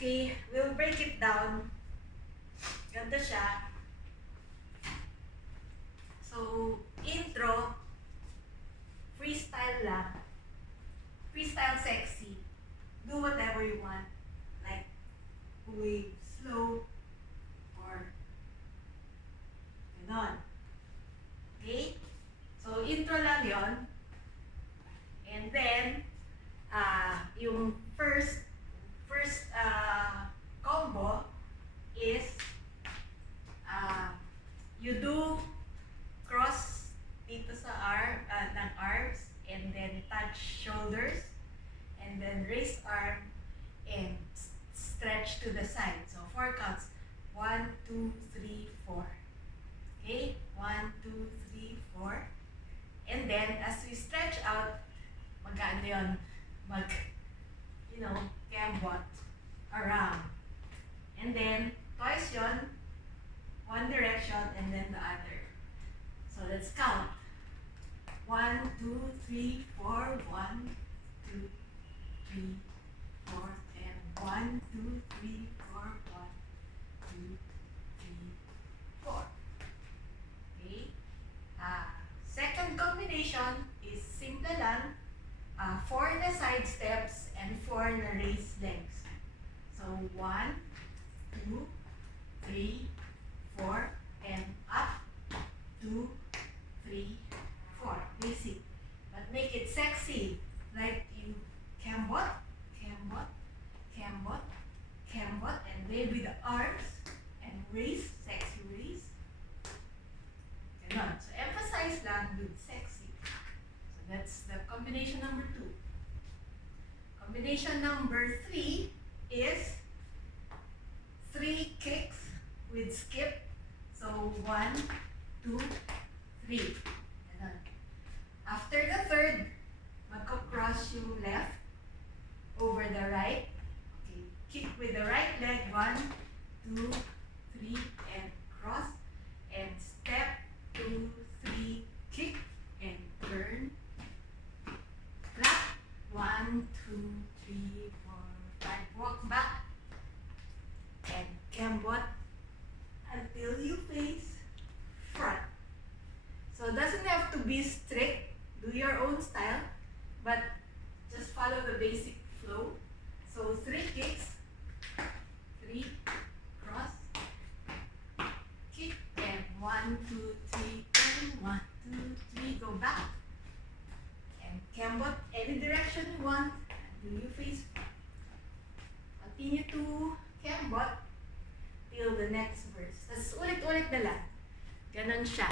Okay, we'll break it down. Ganito siya. So, intro, freestyle lang. Freestyle sexy. Do whatever you want. Like, wave slow, or ganon. Okay? So, intro lang yon. And then, yung first combo is you do cross dito sa arms, and then touch shoulders, and then raise arm and stretch to the side. So 4 counts. 1, 2, 3, 4. Okay? 1, 2, 3, 4. And then as we stretch out, mag-ano yun? Cambot around. And then twice yon, one direction and then the other. So let's count. 1, 2, 3, 4. 1, 2, 3, 4. And 1, 2, 3, 4. 1, 2, 3, 4. Okay. Second combination is simple lang. 4 na side steps and 4 na raised legs. So 1, 2, 3, 4, and up. 2, 3, 4. Basic. But make it sexy. Like you cambot, cambot, cambot, cambot, and wave with the arms and raise, sexy raise. Ganon. So emphasize lang with sexy. So that's the combination number 2. Combination number 3 is 3 kicks with skip. So 1, 2, 3. Ganon. After the third, magko-cross yung left over the right. Okay. Kick with the right leg. 1, 2, 3, and cross. And step, 2, 3, kick, and turn. Clap. 1, 2, 3, 4, 5. Walk back. And cambot until you face front. So it doesn't have to be strict. Do your own style, but just follow the basic flow. So 3 kicks, 3, cross, kick, and 1, 2, 3, turn, 1, 2, 3, go back, and cambot any direction you want until you face front. Continue to cambot till the next verse. Tapos ulit-ulit na lang. Ganon siya.